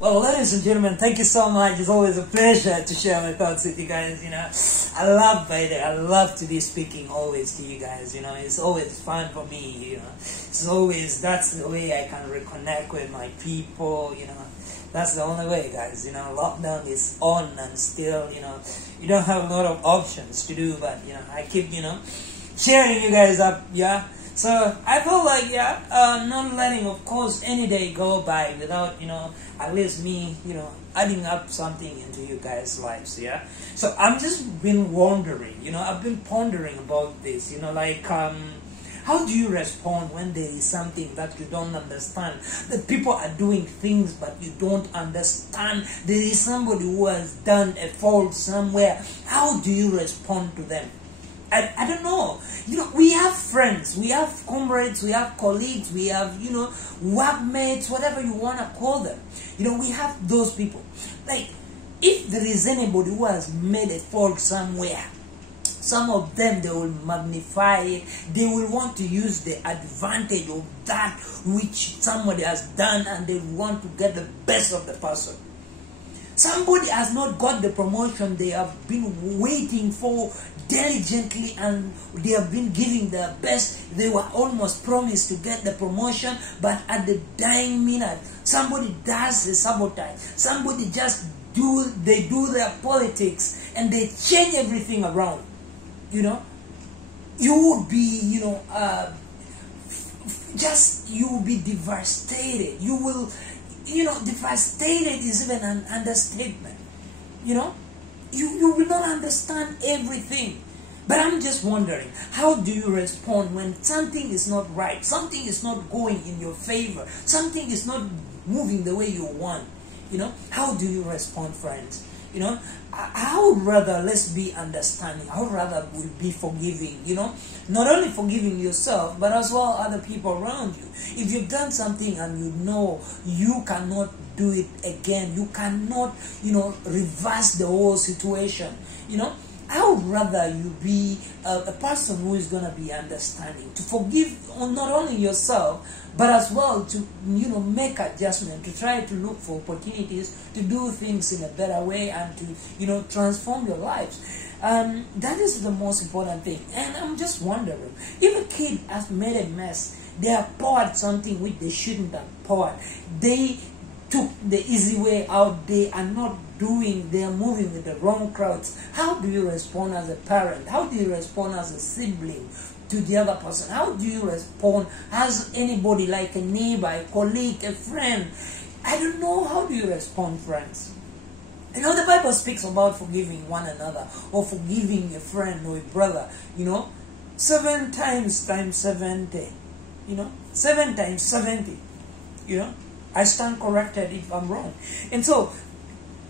Well, ladies and gentlemen, thank you so much. It's always a pleasure to share my thoughts with you guys. I love to be speaking always to you guys. It's always fun for me. That's the way I can reconnect with my people. That's the only way, guys. Lockdown is on and still, you don't have a lot of options to do, but I keep, cheering you guys up, yeah. So I feel like, not letting, of course, any day go by without, at least me, adding up something into you guys' lives, yeah. So I'm just been wondering, I've been pondering about this, how do you respond when there is something that you don't understand? That people are doing things but you don't understand. There is somebody who has done a fault somewhere. How do you respond to them? I don't know. We have friends, we have comrades, we have colleagues, we have, workmates, whatever you want to call them. We have those people. Like, if there is anybody who has made a fault somewhere, some of them, they will magnify it. They will want to use the advantage of that which somebody has done, and they want to get the best of the person. Somebody has not got the promotion they have been waiting for diligently, and they have been giving their best. They were almost promised to get the promotion, but at the dying minute, somebody does the sabotage. Somebody just do their politics, and they change everything around. You would be, you will be devastated. You will, devastated is even an understatement. You will not understand everything. But I'm just wondering, how do you respond when something is not right? Something is not going in your favor. Something is not moving the way you want. How do you respond, friends? I would rather, let's be understanding. I would rather be forgiving, not only forgiving yourself, but as well other people around you. If you've done something and you cannot do it again, you cannot, reverse the whole situation, I would rather you be a person who is going to be understanding, to forgive not only yourself, but as well to, make adjustment, to try to look for opportunities to do things in a better way and to, transform your lives. That is the most important thing. And I'm just wondering, if a kid has made a mess, they have poured something which they shouldn't have poured, they took the easy way out, they are moving with the wrong crowds. How do you respond as a parent? How do you respond as a sibling to the other person? How do you respond as anybody, like a neighbor, a colleague, a friend? I don't know. How do you respond, friends? The Bible speaks about forgiving one another, or forgiving a friend or a brother, 7 times 70, 7 times 70, I stand corrected if I'm wrong. And so,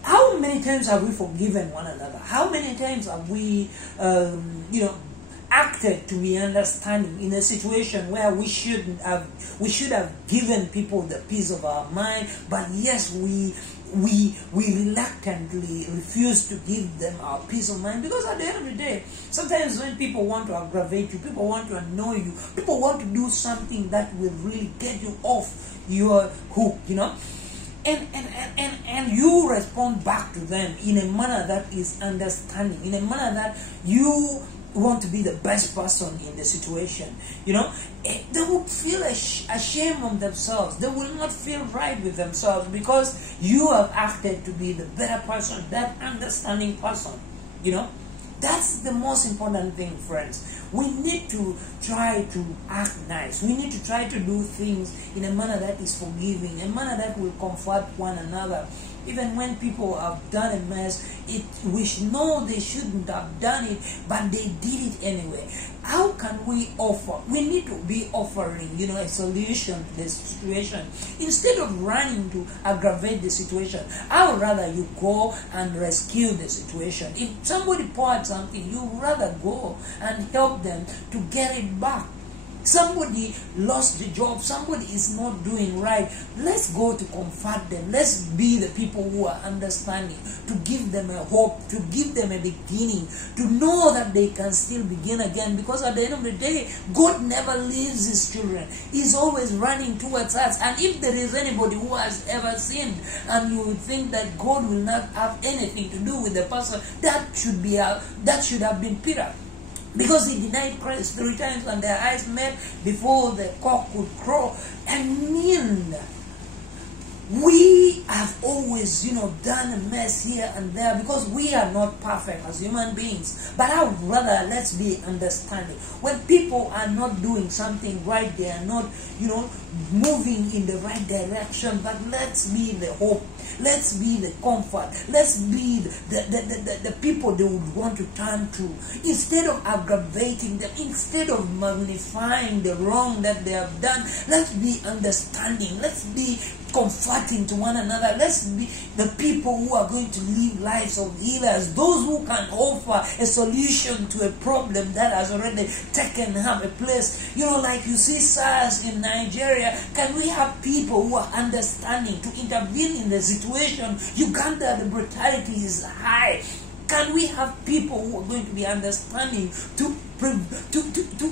how many times have we forgiven one another? How many times have we, acted to be understanding in a situation where we should have given people the peace of our mind, but yes, we reluctantly refuse to give them our peace of mind, because at the end of the day, sometimes when people want to aggravate you, people want to annoy you, people want to do something that will really get you off your hook, and you respond back to them in a manner that is understanding, in a manner that you want to be the best person in the situation. They would feel ashamed of themselves. They will not feel right with themselves, because you have acted to be the better person, that understanding person. That's the most important thing, friends. We need to try to act nice. We need to try to do things in a manner that is forgiving, a manner that will comfort one another. Even when people have done a mess, we know they shouldn't have done it, but they did it anyway. How can we offer? We need to be offering, a solution to the situation, instead of running to aggravate the situation. I would rather you go and rescue the situation. If somebody poured something, you would rather go and help them to get it back. somebody lost the job, somebody is not doing right. Let's go to comfort them. Let's be the people who are understanding, to give them a hope, to give them a beginning, to know that they can still begin again. Because at the end of the day, God never leaves his children. He's always running towards us. And if there is anybody who has ever sinned, and you would think that God will not have anything to do with the person, that should have been Peter. Because he denied Christ 3 times and their eyes met before the cock could crow. And mean, we have always, done a mess here and there because we are not perfect as human beings. But I would rather, let's be understanding. When people are not doing something right, they are not, moving in the right direction, but let's be the hope. Let's be the comfort. Let's be the people they would want to turn to. Instead of aggravating them, instead of magnifying the wrong that they have done, let's be understanding. Let's be comforting to one another. Let's be the people who are going to live lives of healers. Those who can offer a solution to a problem that has already taken up a place. Like you see SARS in Nigeria. Can we have people who are understanding to intervene in the situation? Uganda, the brutality is high. Can we have people who are going to be understanding to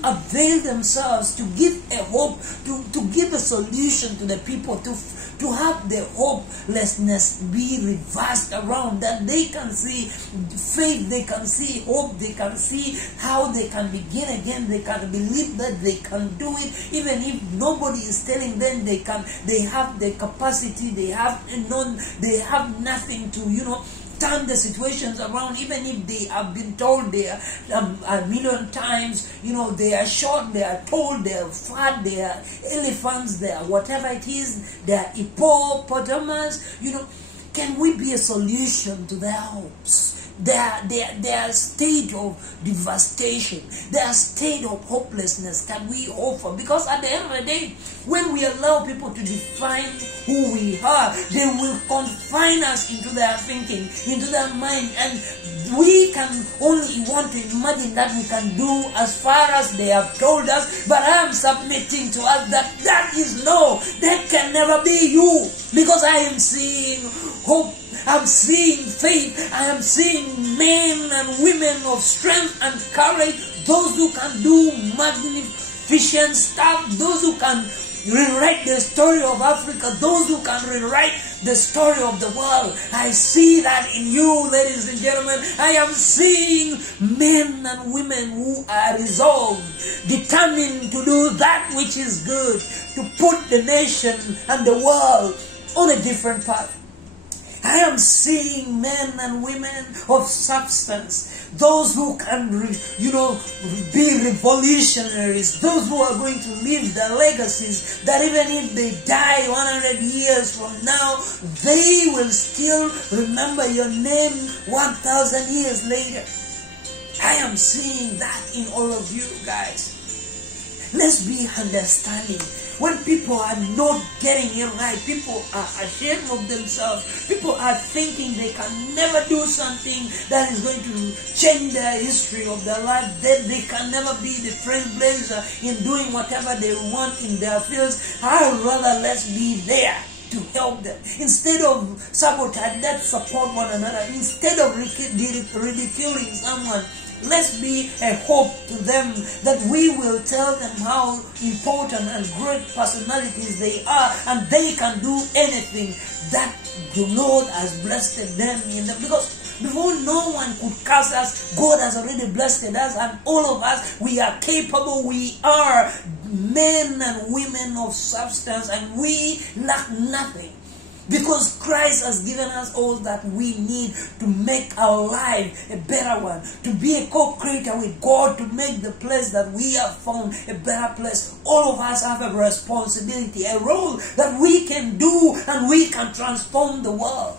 avail themselves, to give a hope, to give a solution to the people, to have the hopelessness be reversed around, that they can see faith, they can see hope, they can see how they can begin again, they can believe that they can do it, even if nobody is telling them they have the capacity, they have nothing to, turn the situations around, even if they have been told they are a million times, they are short, they are tall, they are fat, they are elephants, they are whatever it is, they are hippopotamus, can we be a solution to their hopes? Their state of devastation, their state of hopelessness, can we offer? Because at the end of the day, when we allow people to define who we are, they will confine us into their thinking, into their mind, and we can only want to imagine that we can do as far as they have told us. But I am submitting to us that is no, that can never be you, because I am seeing hope, I'm seeing faith, I am seeing men and women of strength and courage, those who can do magnificent stuff, those who can rewrite the story of Africa, those who can rewrite the story of the world. I see that in you, ladies and gentlemen. I am seeing men and women who are resolved, determined to do that which is good, to put the nation and the world on a different path. I am seeing men and women of substance, those who can, be revolutionaries, those who are going to leave their legacies, that even if they die 100 years from now, they will still remember your name 1,000 years later. I am seeing that in all of you guys. Let's be understanding. When people are not getting it right, people are ashamed of themselves. People are thinking they can never do something that is going to change the history of their life. They can never be the trailblazer in doing whatever they want in their fields. I'd rather let's be there to help them. Instead of sabotage, let's support one another. Instead of ridiculing someone, let's be a hope to them, that we will tell them how important and great personalities they are, and they can do anything that the Lord has blessed them in them. Because before no one could curse us, God has already blessed us, and all of us, we are capable, we are men and women of substance, and we lack nothing. Because Christ has given us all that we need to make our life a better one, to be a co-creator with God, to make the place that we have found a better place. All of us have a responsibility, a role that we can do, and we can transform the world.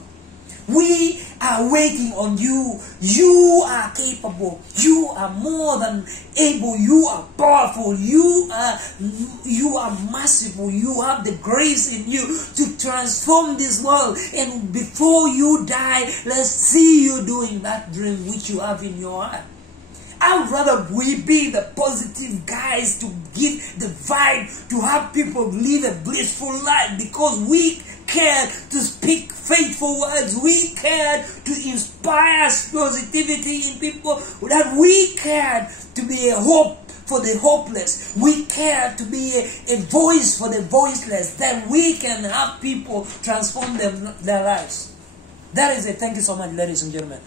We are waiting on you. You are capable. You are more than able. You are powerful. You are merciful. You have the grace in you to transform this world. And before you die, let's see you doing that dream which you have in your heart. I'd rather we be the positive guys to give the vibe, to have people live a blissful life, because we care to speak faithful words. We care to inspire positivity in people. That we care to be a hope for the hopeless. We care to be a voice for the voiceless. That we can have people transform their lives. That is it. Thank you so much, ladies and gentlemen.